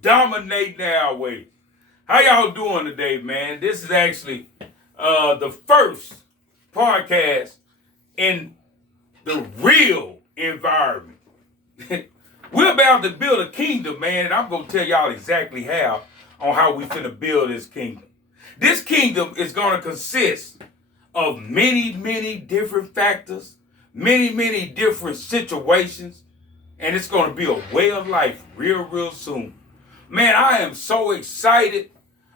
dominating our way. How y'all doing today, man? This is actually the first podcast in the real environment. We're about to build a kingdom, man, and I'm going to tell y'all exactly how we finna build this kingdom. This kingdom is going to consist of many, many different factors, many, many different situations, and it's going to be a way of life real soon. Man, I am so excited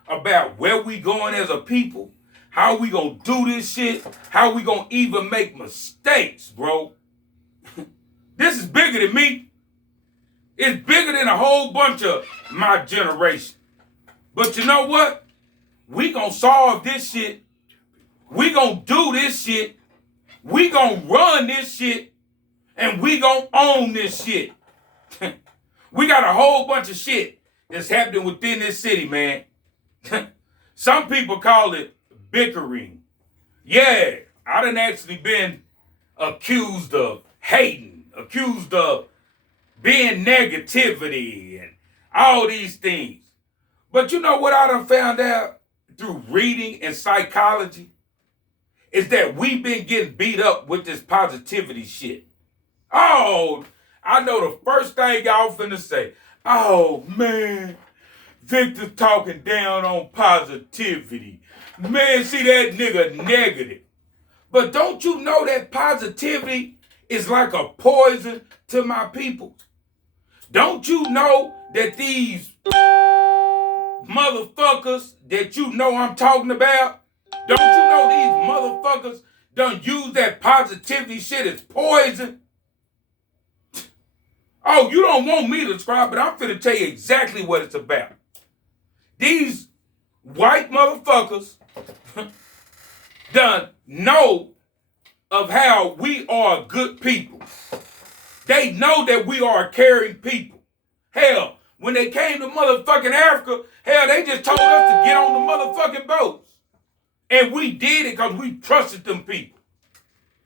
about where we going as a people, how we going to do this shit, how we going to even make mistakes, bro. This is bigger than me. It's bigger than a whole bunch of my generation. But you know what? We going to solve this shit. We going to do this shit. We going to run this shit. And we going to own this shit. We got a whole bunch of shit that's happening within this city, man. Some people call it bickering. Yeah, I done actually been accused of hating, accused of being negativity and all these things. But you know what I done found out through reading and psychology? Is that we've been getting beat up with this positivity shit. Oh, I know the first thing y'all finna say. Oh, man, Victor's talking down on positivity. Man, see that nigga negative. But don't you know that positivity is like a poison to my people? Don't you know that these motherfuckers that you know I'm talking about, don't you know these motherfuckers done use that positivity shit as poison? Oh, you don't want me to describe, but I'm finna tell you exactly what it's about. These white motherfuckers done know of how we are good people. They know that we are caring people. Hell, when they came to motherfucking Africa, hell, they just told us to get on the motherfucking boats. And we did it because we trusted them people.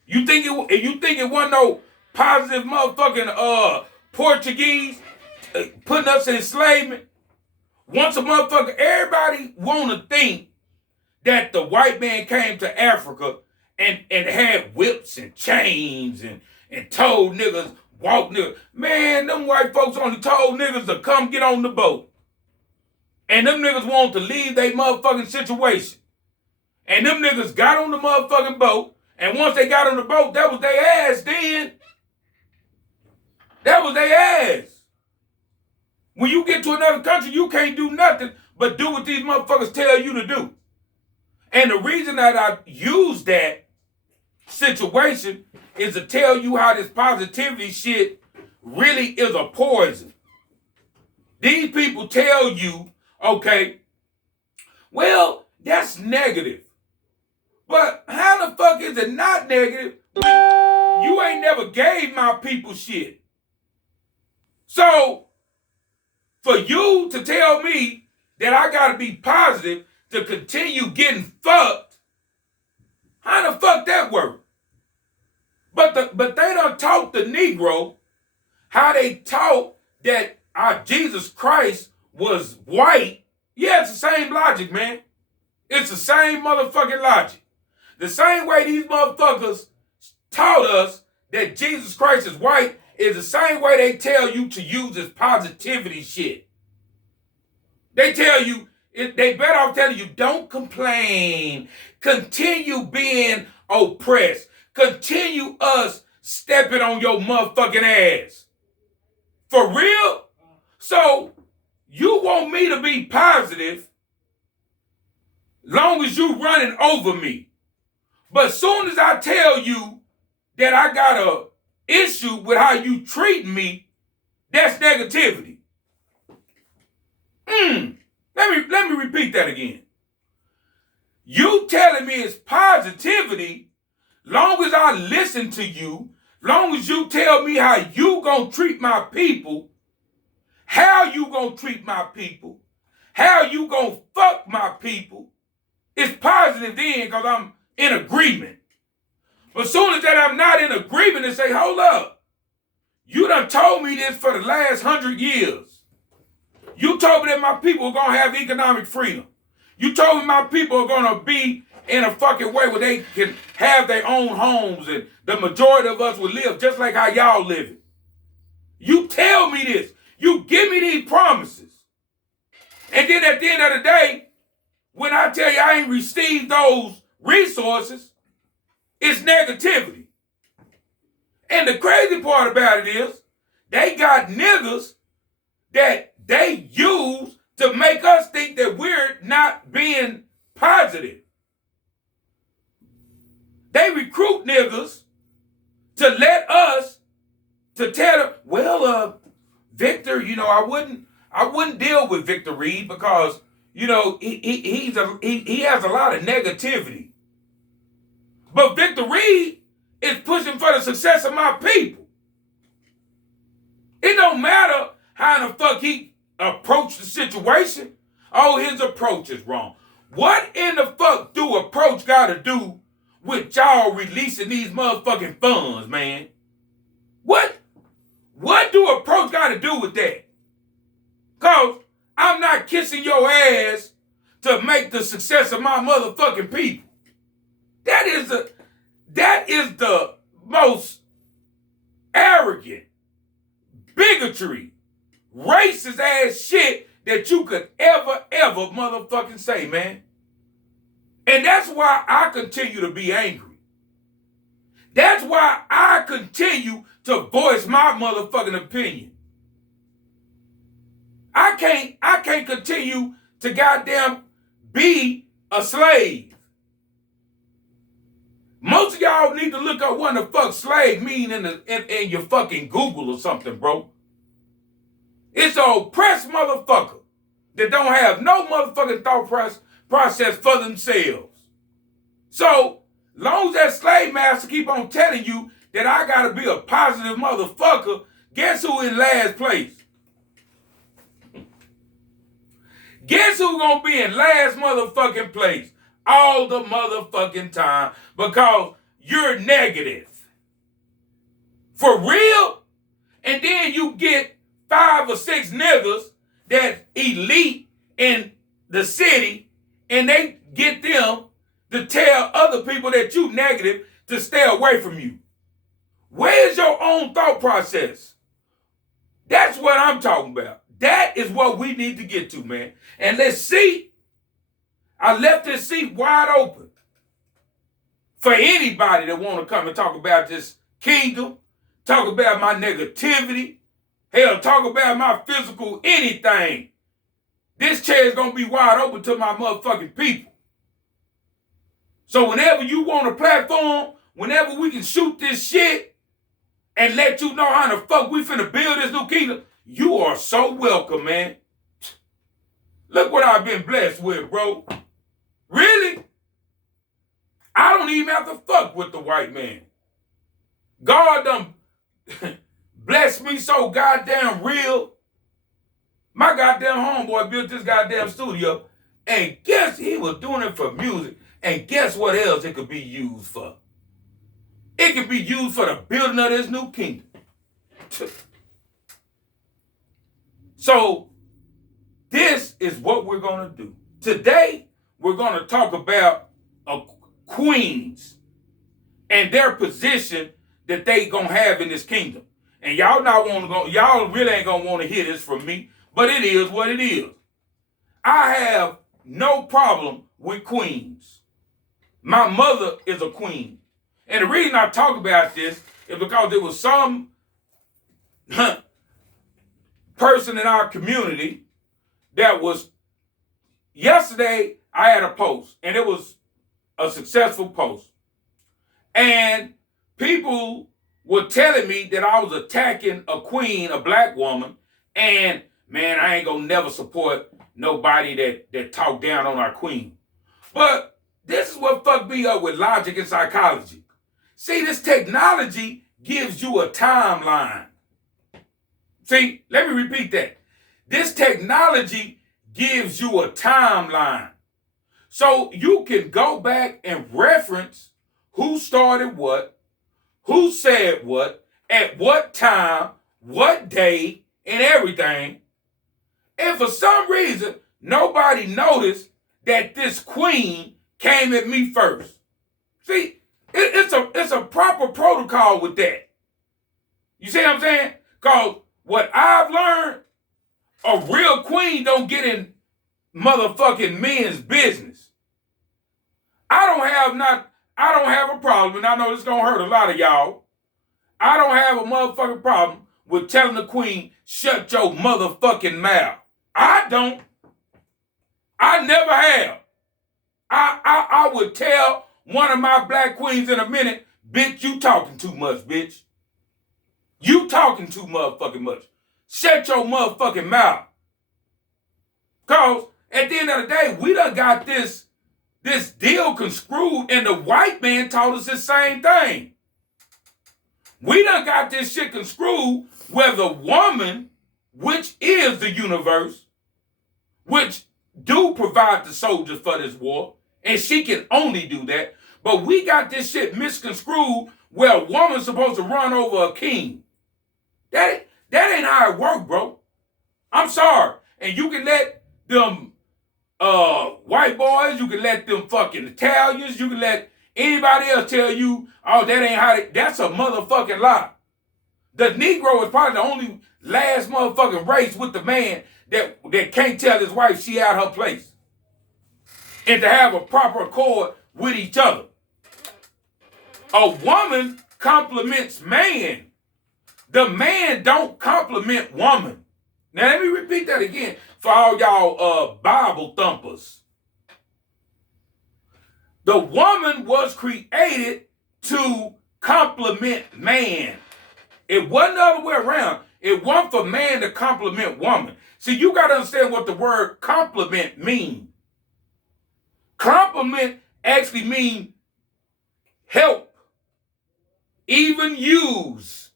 You think it wasn't no positive motherfucking Portuguese putting us in enslavement? Once a motherfucker, everybody want to think that the white man came to Africa and had whips and chains and told niggas, walk niggas. Man, them white folks only told niggas to come get on the boat. And them niggas wanted to leave their motherfucking situation. And them niggas got on the motherfucking boat. And once they got on the boat, that was their ass then. That was their ass. When you get to another country, you can't do nothing but do what these motherfuckers tell you to do. And the reason that I use that situation is to tell you how this positivity shit really is a poison. These people tell you, okay, well, that's negative. But how the fuck is it not negative when you ain't never gave my people shit? So, for you to tell me that I gotta be positive to continue getting fucked, how the fuck that work? But they done taught the Negro how they taught that our Jesus Christ was white. Yeah, it's the same logic, man. It's the same motherfucking logic. The same way these motherfuckers taught us that Jesus Christ is white is the same way they tell you to use this positivity shit. They tell you, they better off telling you, don't complain. Continue being oppressed. Continue us stepping on your motherfucking ass. For real? So, you want me to be positive long as you running over me. But soon as I tell you that I got a issue with how you treat me, that's negativity. Let me repeat that again. You telling me it's positivity, long as I listen to you, long as you tell me how you gonna treat my people, how you gonna treat my people, how you gonna fuck my people, it's positive then because I'm in agreement. But as soon as that I'm not in agreement and say, hold up, you done told me this for the last 100 years. You told me that my people are going to have economic freedom. You told me my people are going to be in a fucking way where they can have their own homes and the majority of us will live just like how y'all living. You tell me this. You give me these promises. And then at the end of the day, when I tell you I ain't received those resources, it's negativity. And the crazy part about it is, they got niggas that they use to make us think that we're not being positive. They recruit niggas to let us, to tell them, well, Victor, you know, I wouldn't deal with Victor Reed because, you know, he has a lot of negativity. But Victor Reed is pushing for the success of my people. It don't matter how the fuck he approached the situation. Oh, his approach is wrong. What in the fuck do approach got to do with y'all releasing these motherfucking funds, man? What do approach got to do with that? Because I'm not kissing your ass to make the success of my motherfucking people. That is the most arrogant, bigotry, racist ass shit that you could ever motherfucking say, man. And that's why I continue to be angry. That's why I continue to voice my motherfucking opinion. I can't continue to goddamn be a slave. Most of y'all need to look up what the fuck slave mean in your fucking Google or something, bro. It's an oppressed motherfucker that don't have no motherfucking thought process for themselves. So, long as that slave master keep on telling you that I gotta be a positive motherfucker, guess who in last place? Guess who gonna be in last motherfucking place all the motherfucking time because you're negative. For real? And then you get 5 or 6 niggas that's elite in the city and they get them to tell other people that you negative to stay away from you. Where's your own thought process? That's what I'm talking about. That is what we need to get to, man. And let's see. I left this seat wide open for anybody that want to come and talk about this kingdom, talk about my negativity, hell, talk about my physical anything. This chair is going to be wide open to my motherfucking people. So whenever you want a platform, whenever we can shoot this shit and let you know how the fuck we finna build this new kingdom, you are so welcome, man. Look what I've been blessed with, bro. Really? I don't even have to fuck with the white man. God done blessed me so goddamn real. My goddamn homeboy built this goddamn studio, and guess he was doing it for music, and guess what else it could be used for? It could be used for the building of this new kingdom. So, this is what we're going to do. Today, we're going to talk about queens and their position that they going to have in this kingdom. And y'all really ain't going to want to hear this from me, but it is what it is. I have no problem with queens. My mother is a queen. And the reason I talk about this is because there was some person in our community that was, yesterday I had a post, and it was a successful post. And people were telling me that I was attacking a queen, a black woman, and man, I ain't gonna never support nobody that talk down on our queen. But this is what fucked me up with logic and psychology. See, this technology gives you a timeline. See, let me repeat that. This technology gives you a timeline. So you can go back and reference who started what, who said what, at what time, what day, and everything. And for some reason, nobody noticed that this queen came at me first. See, it's a proper protocol with that. You see what I'm saying? Because what I've learned, a real queen don't get in motherfucking men's business. I don't have a problem, and I know this gonna hurt a lot of y'all. I don't have a motherfucking problem with telling the queen, shut your motherfucking mouth. I don't. I never have. I would tell one of my black queens in a minute, bitch, you talking too much, bitch. You talking too motherfucking much. Shut your motherfucking mouth. Cause at the end of the day, we done got this deal construed, and the white man taught us the same thing. We done got this shit construed where the woman, which is the universe, which do provide the soldiers for this war, and she can only do that, but we got this shit misconstrued where a woman's supposed to run over a king. That ain't how it works, bro. I'm sorry. And you can let them white boys, you can let them fucking Italians, you can let anybody else tell you, oh, that ain't how that's a motherfucking lie. The Negro is probably the only last motherfucking race with the man that can't tell his wife she out her place. And to have a proper accord with each other. A woman compliments man. The man don't compliment woman. Now let me repeat that again for all y'all Bible thumpers. The woman was created to compliment man. It wasn't the other way around. It wasn't for man to compliment woman. See, you got to understand what the word compliment means. Compliment actually means help, even use.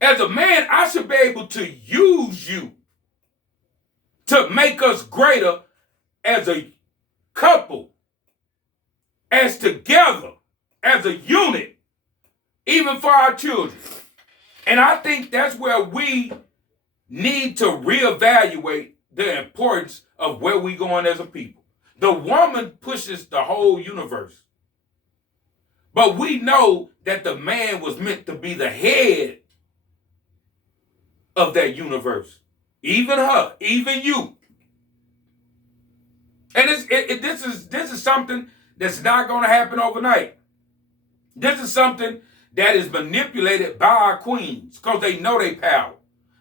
As a man, I should be able to use you to make us greater as a couple, as together, as a unit, even for our children. And I think that's where we need to reevaluate the importance of where we going as a people. The woman pushes the whole universe. But we know that the man was meant to be the head of that universe. Even her, even you. And this is something that's not going to happen overnight. This is something that is manipulated by our queens because they know they power.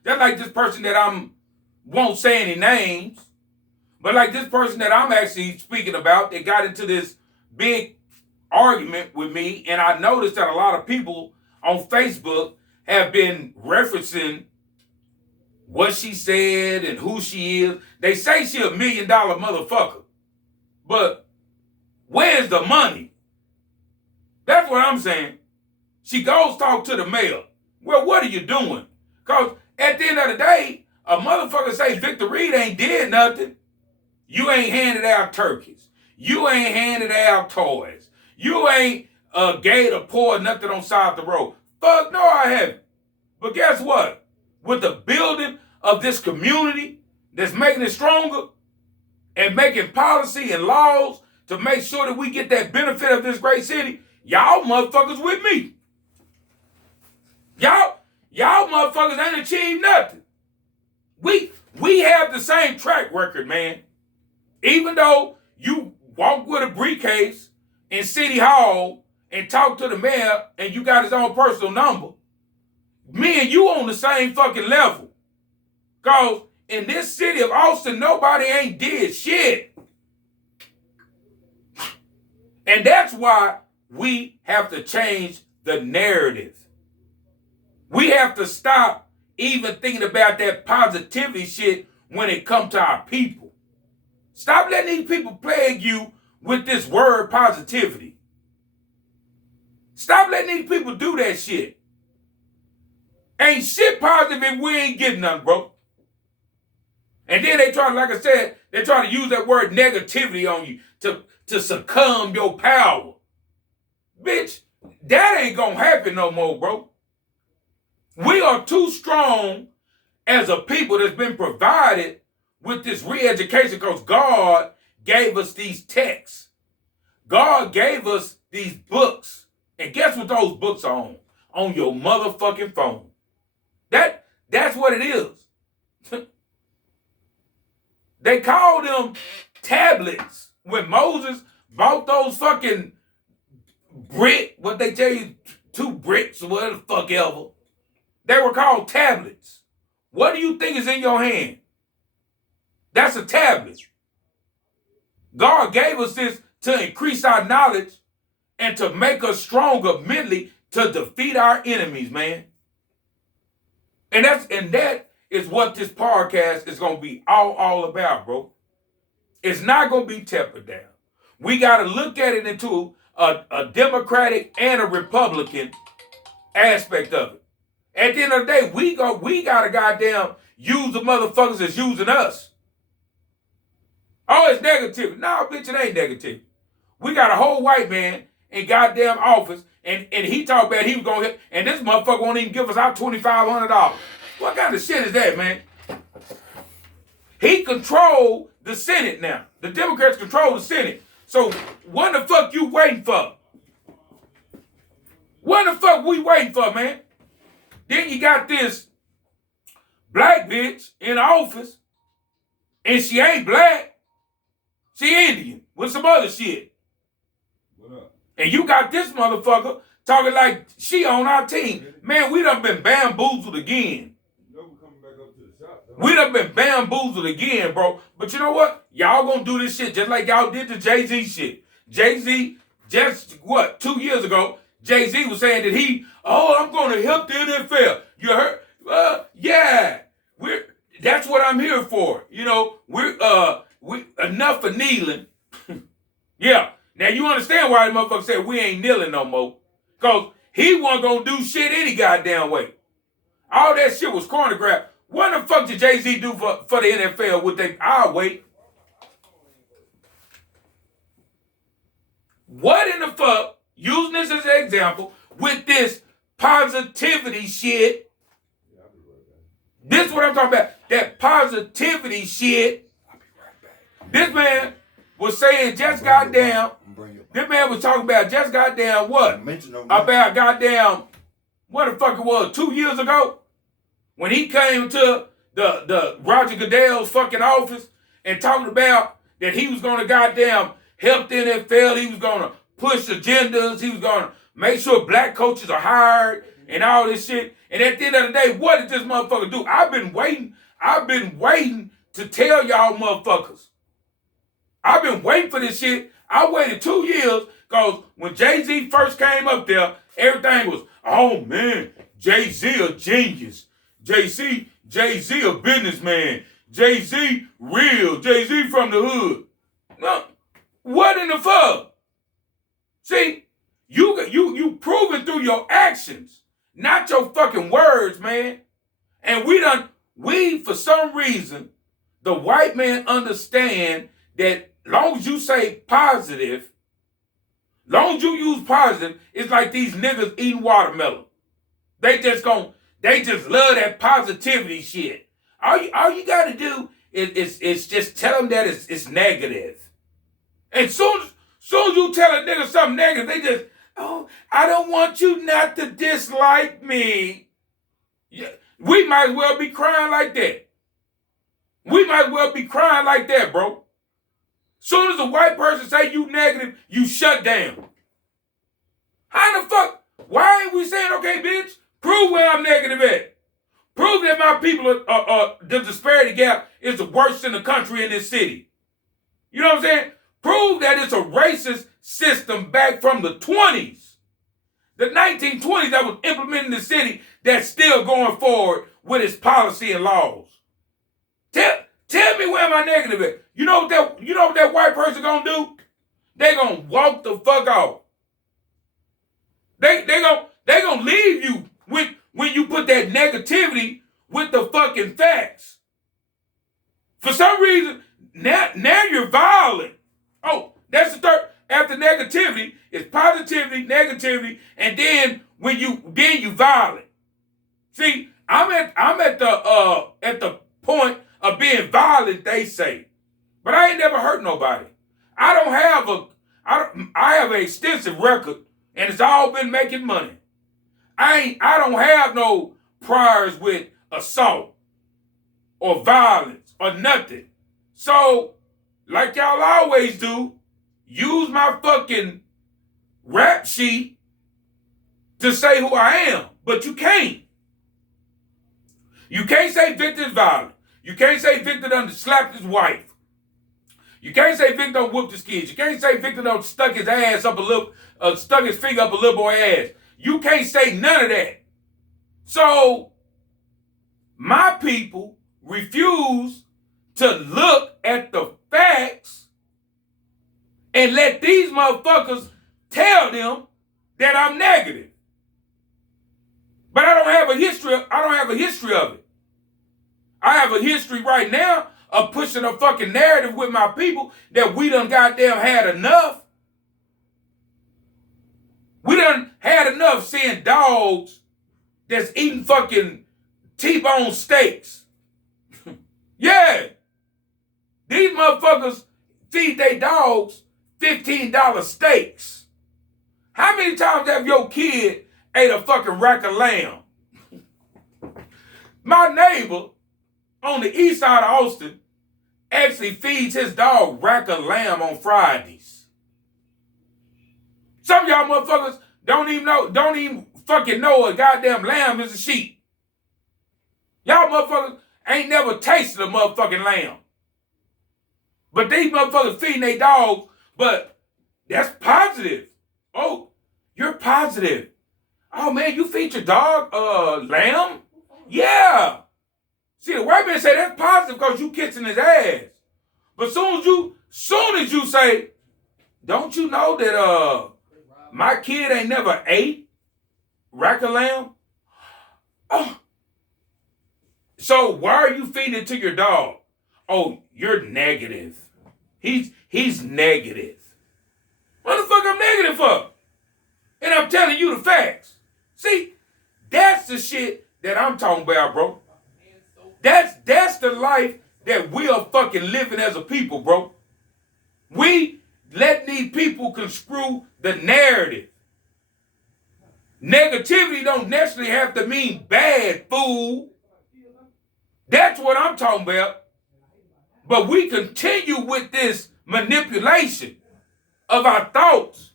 They're like this person that won't say any names, but like this person that I'm actually speaking about, they got into this big argument with me, and I noticed that a lot of people on Facebook have been referencing what she said and who she is. They say she $1 million motherfucker, but where's the money? That's what I'm saying. She goes talk to the mayor. Well, what are you doing? Because at the end of the day, a motherfucker say Victor Reed ain't did nothing. You ain't handed out turkeys. You ain't handed out toys. You ain't gave the poor nothing on side of the road. Fuck no, I haven't. But guess what? With the building of this community that's making it stronger and making policy and laws to make sure that we get that benefit of this great city, y'all motherfuckers with me. Y'all motherfuckers ain't achieved nothing. We have the same track record, man. Even though you walk with a briefcase in City Hall and talk to the mayor and you got his own personal number, me and you on the same fucking level. Because in this city of Austin, nobody ain't did shit. And that's why we have to change the narrative. We have to stop even thinking about that positivity shit when it comes to our people. Stop letting these people plague you with this word positivity. Stop letting these people do that shit. Ain't shit positive if we ain't getting nothing, bro. And then they try, like I said, they try to use that word negativity on you to succumb your power. Bitch, that ain't gonna happen no more, bro. We are too strong as a people that's been provided with this re-education because God gave us these texts. God gave us these books. And guess what those books are on? On your motherfucking phone. That's what it is. They call them tablets. When Moses bought those fucking what they tell you, 2 bricks or whatever the fuck ever, they were called tablets. What do you think is in your hand? That's a tablet. God gave us this to increase our knowledge and to make us stronger mentally to defeat our enemies, man. And that is what this podcast is going to be all about, bro. It's not going to be tempered down. We got to look at it into a Democratic and a Republican aspect of it. At the end of the day, we got to goddamn use the motherfuckers that's using us. Oh, it's negative. No, bitch, it ain't negative. We got a whole white man in goddamn office, and he talked about he was going to hit, and this motherfucker won't even give us our $2,500. What kind of shit is that, man? He controlled the Senate now. The Democrats control the Senate. So what the fuck you waiting for? What the fuck we waiting for, man? Then you got this black bitch in office, and she ain't black. She Indian with some other shit. What up? And you got this motherfucker talking like she on our team. Man, we done been bamboozled again. We done been bamboozled again, bro. But you know what? Y'all gonna do this shit just like y'all did the Jay-Z shit. Jay-Z, just 2 years ago, Jay-Z was saying that I'm gonna help the NFL. You heard? Yeah. That's what I'm here for. You know, we enough for kneeling. Yeah. Now you understand why the motherfucker said we ain't kneeling no more. Cause he wasn't gonna do shit any goddamn way. All that shit was corner grab. What the fuck did Jay-Z do for the NFL with they? I'll wait. What in the fuck, using this as an example, with this positivity shit? This is what I'm talking about. That positivity shit. I'll be right back. This man was saying just goddamn. This man was talking about just goddamn what? About goddamn, what the fuck it was, 2 years ago? When he came to the Roger Goodell's fucking office and talking about that he was going to goddamn help the NFL, he was going to push agendas, he was going to make sure black coaches are hired and all this shit. And at the end of the day, what did this motherfucker do? I've been waiting to tell y'all motherfuckers. I've been waiting for this shit. I waited 2 years because when Jay-Z first came up there, everything was, oh man, Jay-Z a genius. Jay-Z a businessman. Jay-Z real. Jay-Z from the hood. No, what in the fuck? See, you proven through your actions, not your fucking words, man. And we for some reason, the white man understand that long as you say positive, long as you use positive, it's like these niggas eating watermelon. They just love that positivity shit. All you got to do is just tell them that it's negative. And soon as you tell a nigga something negative, they just, oh, I don't want you not to dislike me. Yeah, we might as well be crying like that. We might as well be crying like that, bro. Soon as a white person say you negative, you shut down. How the fuck? Why ain't we saying, okay, bitch, prove where I'm negative at. Prove that my people the disparity gap is the worst in the country in this city. You know what I'm saying? Prove that it's a racist system back from the 20s. The 1920s that was implemented in the city that's still going forward with its policy and laws. Tell me where am I negative at? You know what that white person gonna do? They gonna walk the fuck off. They gonna leave you with when you put that negativity with the fucking facts. For some reason, now you're violent. Oh, that's the third. After negativity, it's positivity, negativity, and then you violent. See, at the point of being violent, they say. But I ain't never hurt nobody. I have an extensive record, and it's all been making money. I don't have no priors with assault or violence or nothing. So, like y'all always do, use my fucking rap sheet to say who I am. But you can't. You can't say Victor's violent. You can't say Victor done slapped his wife. You can't say Victor done whooped his kids. You can't say Victor done stuck his finger up a little boy's ass. You can't say none of that. So, my people refuse to look at the facts and let these motherfuckers tell them that I'm negative. But I don't have a history of it. I have a history right now of pushing a fucking narrative with my people that we done goddamn had enough. We done had enough seeing dogs that's eating fucking T-bone steaks. Yeah. These motherfuckers feed their dogs $15 steaks. How many times have your kid ate a fucking rack of lamb? My neighbor on the east side of Austin actually feeds his dog rack of lamb on Fridays. Some of y'all motherfuckers don't even fucking know a goddamn lamb is a sheep. Y'all motherfuckers ain't never tasted a motherfucking lamb. But these motherfuckers feeding their dogs, but that's positive. Oh, you're positive. Oh man, you feed your dog lamb? Yeah. See, the white man say that's positive because you kissing his ass. But soon as you say, don't you know that my kid ain't never ate rack of lamb? Oh. So why are you feeding it to your dog? Oh, you're negative. He's negative. What the fuck I'm negative for? And I'm telling you the facts. See, that's the shit that I'm talking about, bro. That's the life that we are fucking living as a people, bro. We let these people construe the narrative. Negativity don't necessarily have to mean bad, fool. That's what I'm talking about. But we continue with this manipulation of our thoughts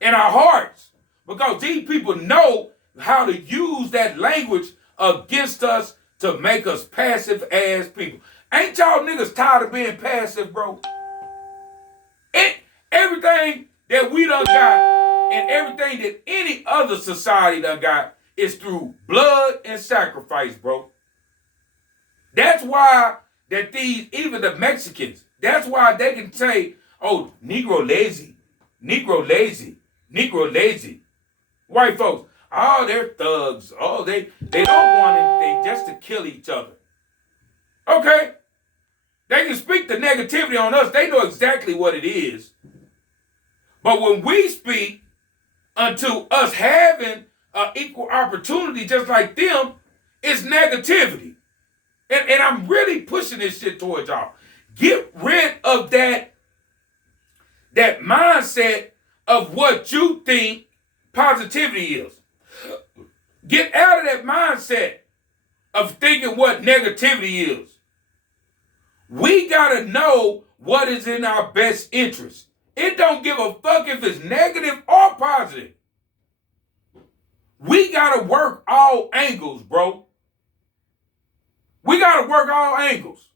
and our hearts because these people know how to use that language against us to make us passive ass people. Ain't y'all niggas tired of being passive, bro? Everything that we done got and everything that any other society done got is through blood and sacrifice, bro. That's why that even the Mexicans, that's why they can say, oh, Negro lazy, Negro lazy, Negro lazy. White folks, oh, they're thugs. Oh, they don't want anything just to kill each other. Okay. They can speak the negativity on us. They know exactly what it is. But when we speak unto us having an equal opportunity just like them, it's negativity. And I'm really pushing this shit towards y'all. Get rid of that mindset of what you think positivity is. Get out of that mindset of thinking what negativity is. We gotta know what is in our best interest. It don't give a fuck if it's negative or positive. We gotta work all angles, bro. We gotta work all angles.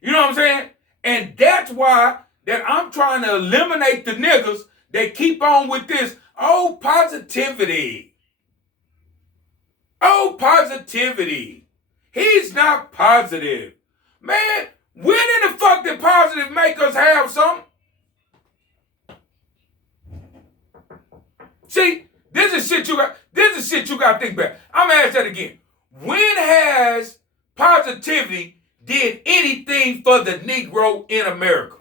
You know what I'm saying? And that's why that I'm trying to eliminate the niggas that keep on with this, oh, positivity. Oh, positivity. He's not positive. Man, when in the fuck did positive make us have something? See, this is shit you got to think about. I'm gonna ask that again. When has positivity did anything for the Negro in America?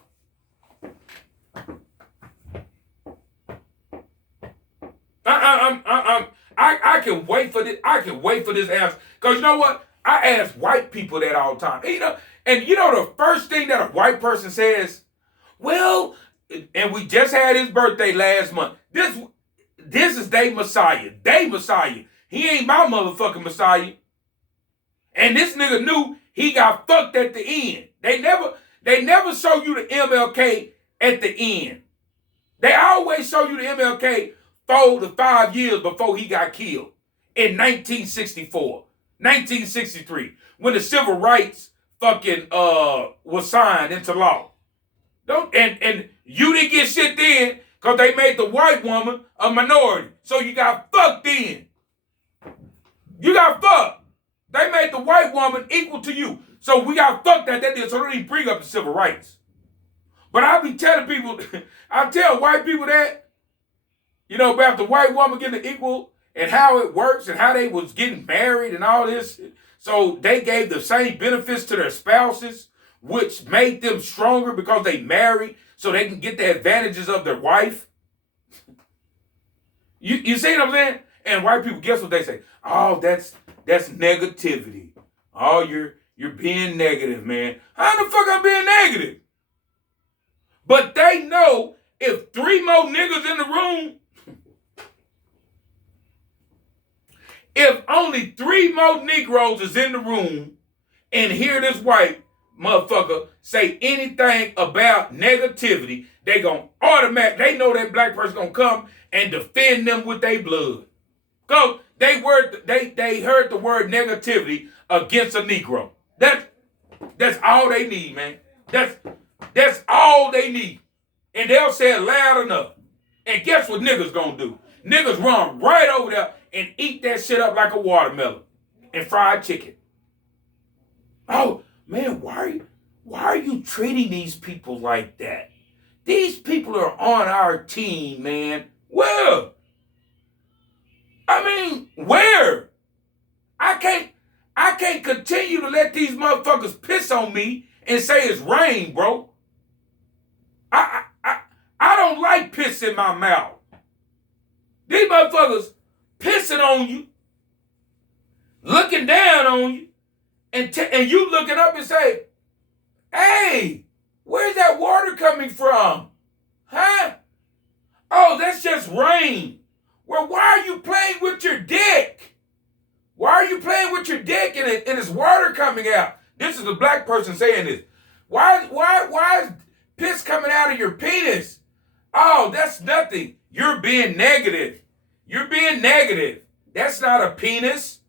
I can wait for this. I can wait for this answer. Because you know what? I ask white people that all the time. And you know the first thing that a white person says, well, and we just had his birthday last month. This is their Messiah. They Messiah. He ain't my motherfucking Messiah. And this nigga knew he got fucked at the end. They never show you the MLK at the end. They always show you the MLK 4 to 5 years before he got killed in 1964, 1963, when the civil rights fucking was signed into law. And you didn't get shit then because they made the white woman a minority. So you got fucked then. You got fucked. They made the white woman equal to you. So we got fucked at that deal. So they didn't bring up the civil rights. But I be telling people, I tell white people that, about the white woman getting equal and how it works and how they was getting married and all this. So they gave the same benefits to their spouses, which made them stronger because they married so they can get the advantages of their wife. You see what I'm saying? And white people, guess what they say? Oh, that's negativity. Oh, you're being negative, man. How the fuck I'm being negative? But they know if 3 more niggas in the room, if only 3 more Negroes is in the room and hear this white motherfucker say anything about negativity, they gonna they know that black person gonna come and defend them with their blood. Cause they heard the word negativity against a Negro. That's all they need, man. That's all they need. And they'll say it loud enough. And guess what niggas gonna do? Niggas run right over there and eat that shit up like a watermelon and fried chicken. Oh, man, why are you treating these people like that? These people are on our team, man. Well, I mean, where? I can't continue to let these motherfuckers piss on me and say it's rain, bro. I don't like piss in my mouth. These motherfuckers pissing on you, looking down on you, and you looking up and say, hey, where's that water coming from? Huh? Oh, that's just rain. Well, why are you playing with your dick? Why are you playing with your dick and it's water coming out? This is a black person saying this. Why is piss coming out of your penis? Oh, that's nothing. You're being negative. You're being negative. That's not a penis.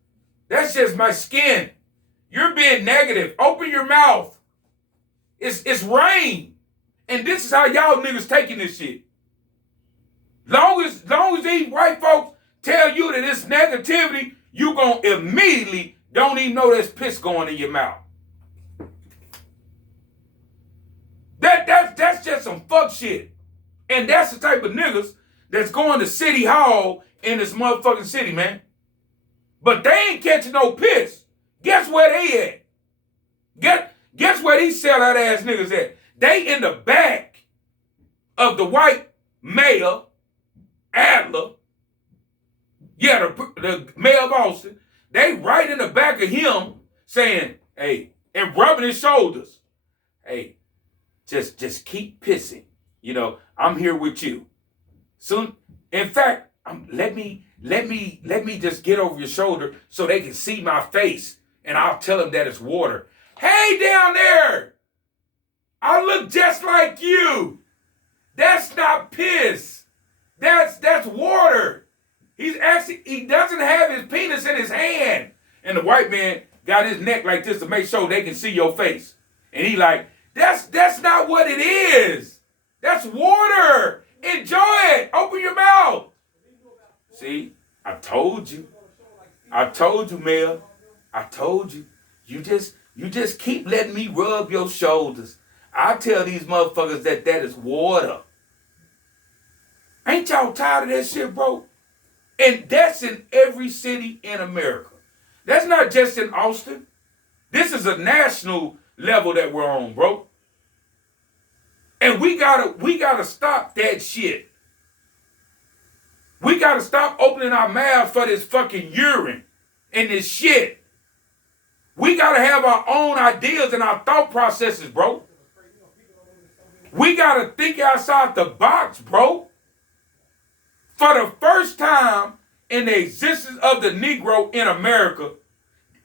That's just my skin. You're being negative. Open your mouth. It's rain. And this is how y'all niggas taking this shit. Long as these white folks tell you that it's negativity, you gonna immediately don't even know there's piss going in your mouth. That's just some fuck shit. And that's the type of niggas that's going to City Hall in this motherfucking city, man. But they ain't catching no piss. Guess where they at? Guess where these sellout ass niggas at? They in the back of the white mayor, Adler. Yeah, the mayor of Austin. They right in the back of him saying, hey, and rubbing his shoulders. Hey, just keep pissing. I'm here with you. Soon, in fact, let me just get over your shoulder so they can see my face, and I'll tell them that it's water. Hey, down there, I look just like you. That's not piss. That's water. He doesn't have his penis in his hand, and the white man got his neck like this to make sure they can see your face, and he like, that's not what it is. That's water. Enjoy it. Open your mouth. See, I told you. I told you, Mel. I told you. You just keep letting me rub your shoulders. I tell these motherfuckers that is water. Ain't y'all tired of that shit, bro? And that's in every city in America. That's not just in Austin. This is a national level that we're on, bro. And we gotta stop that shit. We got to stop opening our mouths for this fucking urine and this shit. We got to have our own ideas and our thought processes, bro. We got to think outside the box, bro. For the first time in the existence of the Negro in America,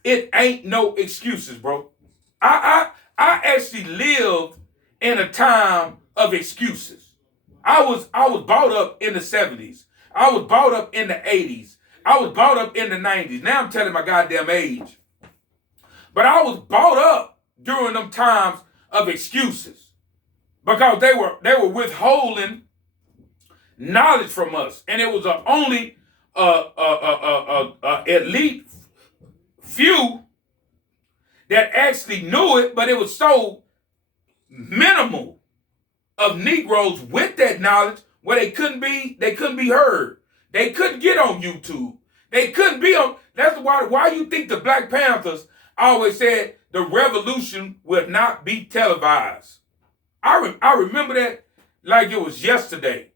it ain't no excuses, bro. I actually lived in a time of excuses. I was brought up in the 70s. I was brought up in the 80s. I was brought up in the 90s. Now I'm telling my goddamn age. But I was brought up during them times of excuses because they were withholding knowledge from us, and it was only elite few that actually knew it, but it was so minimal of Negroes with that knowledge where they couldn't be heard. They couldn't get on YouTube. They couldn't be on. That's why you think the Black Panthers always said the revolution would not be televised. I remember that like it was yesterday.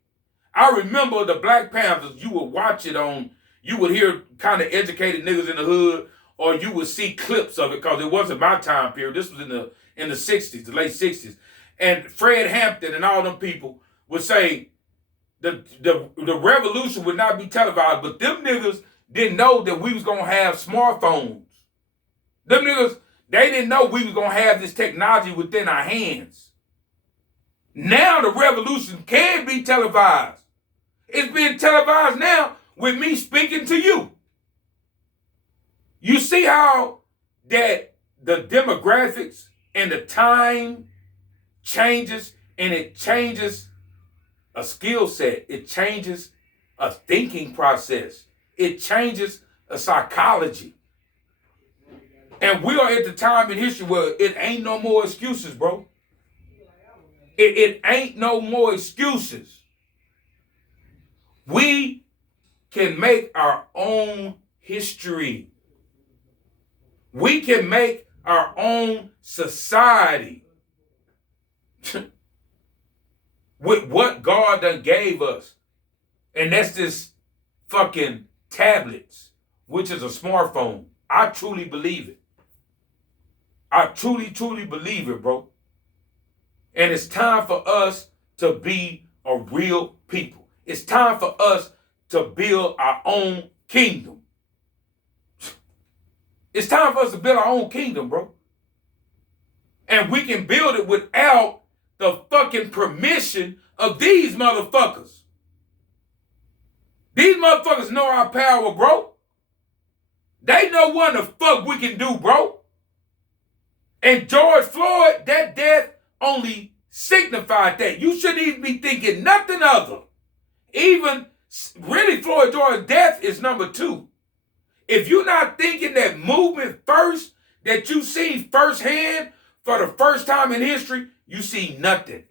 I remember the Black Panthers, you would watch it on, you would hear kind of educated niggas in the hood, or you would see clips of it because it wasn't my time period. This was in the 60s, the late 60s. And Fred Hampton and all them people would say the revolution would not be televised, but them niggas didn't know that we was going to have smartphones. Them niggas, they didn't know we was going to have this technology within our hands. Now the revolution can be televised. It's being televised now with me speaking to you. You see how that the demographics and the time changes, and it changes a skill set. It changes a thinking process. It changes a psychology. And we are at the time in history where it ain't no more excuses, bro. It ain't no more excuses. We can make our own history. We can make our own society with what God done gave us. And that's this fucking tablets, which is a smartphone. I truly believe it. I truly, truly believe it, bro. And it's time for us to be a real people. It's time for us to build our own kingdom. It's time for us to build our own kingdom, bro. And we can build it without the fucking permission of these motherfuckers. These motherfuckers know our power, bro. They know what the fuck we can do, bro. And George Floyd, that death only signified that. You shouldn't even be thinking nothing other. Even really Floyd George's death is number 2. If you're not thinking that movement first, that you see firsthand for the first time in history, you see nothing.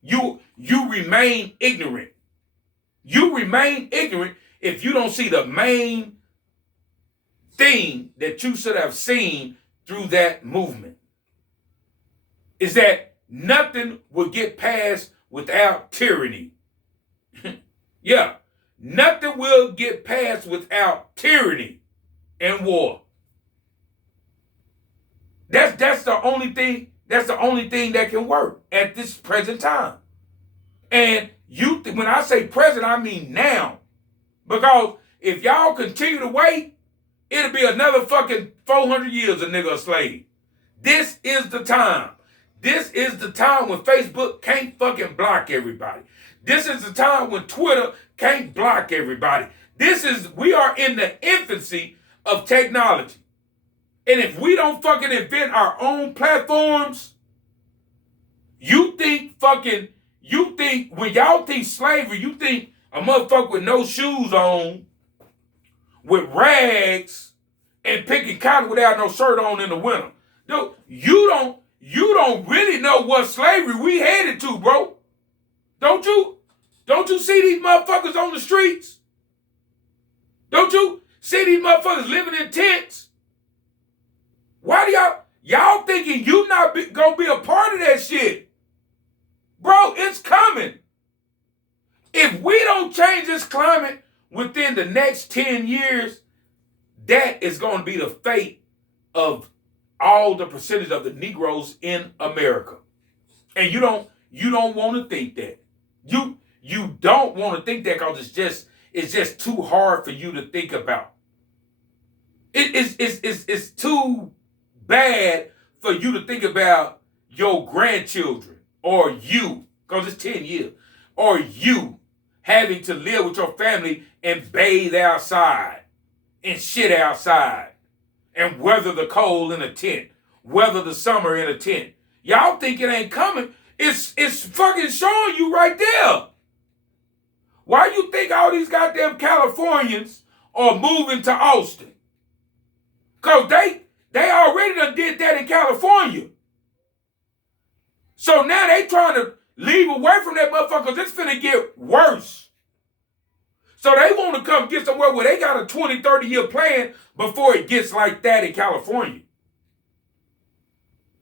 You remain ignorant. You remain ignorant if you don't see the main thing that you should have seen through that movement. Is that nothing will get passed without tyranny. Yeah, nothing will get passed without tyranny and war. That's the only thing. That's the only thing that can work at this present time. And when I say present, I mean now. Because if y'all continue to wait, it'll be another fucking 400 years a nigga a slave. This is the time. This is the time when Facebook can't fucking block everybody. This is the time when Twitter can't block everybody. We are in the infancy of technology. And if we don't fucking invent our own platforms, you think when y'all think slavery, you think a motherfucker with no shoes on, with rags, and picking cotton without no shirt on in the winter. Dude, you don't really know what slavery we headed to, bro. Don't you? Don't you see these motherfuckers on the streets? Don't you see these motherfuckers living in tents? Why do y'all thinking you not gonna be a part of that shit? Bro, it's coming. If we don't change this climate, within the next 10 years, that is going to be the fate of all the percentage of the Negroes in America. And you don't want to think that. You don't want to think that because it's just too hard for you to think about. It's too bad for you to think about your grandchildren or you, because it's 10 years, or you having to live with your family and bathe outside and shit outside and weather the cold in a tent, weather the summer in a tent. Y'all think it ain't coming. It's fucking showing you right there. Why you think all these goddamn Californians are moving to Austin? Because they already done did that in California. So now they trying to leave away from that motherfucker because it's finna get worse. So they want to come get somewhere where they got a 20, 30-year plan before it gets like that in California.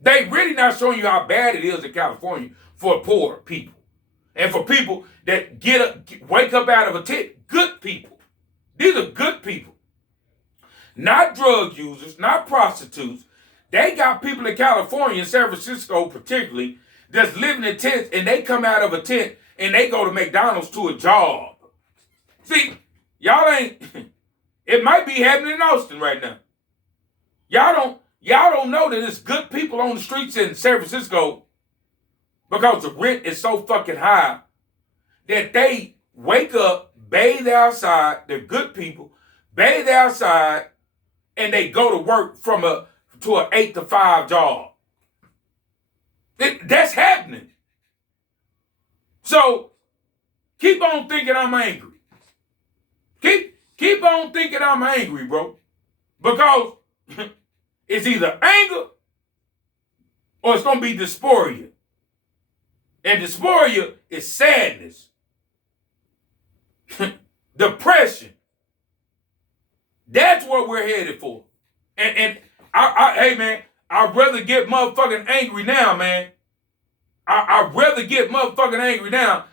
They really not showing you how bad it is in California for poor people. And for people that wake up out of a tent, good people. These are good people. Not drug users, not prostitutes. They got people in California, in San Francisco particularly, that's living in tents, and they come out of a tent and they go to McDonald's to a job. See, y'all ain't, it might be happening in Austin right now. Y'all don't know that it's good people on the streets in San Francisco because the rent is so fucking high that they wake up, bathe outside, they're good people, bathe outside, and they go to work to an 8 to 5 job. That's happening. So keep on thinking I'm angry. Keep on thinking I'm angry, bro. Because it's either anger or it's going to be dysphoria. And dysphoria is sadness. Depression. That's what we're headed for. And hey, man, I'd rather get motherfucking angry now, man. I'd rather get motherfucking angry now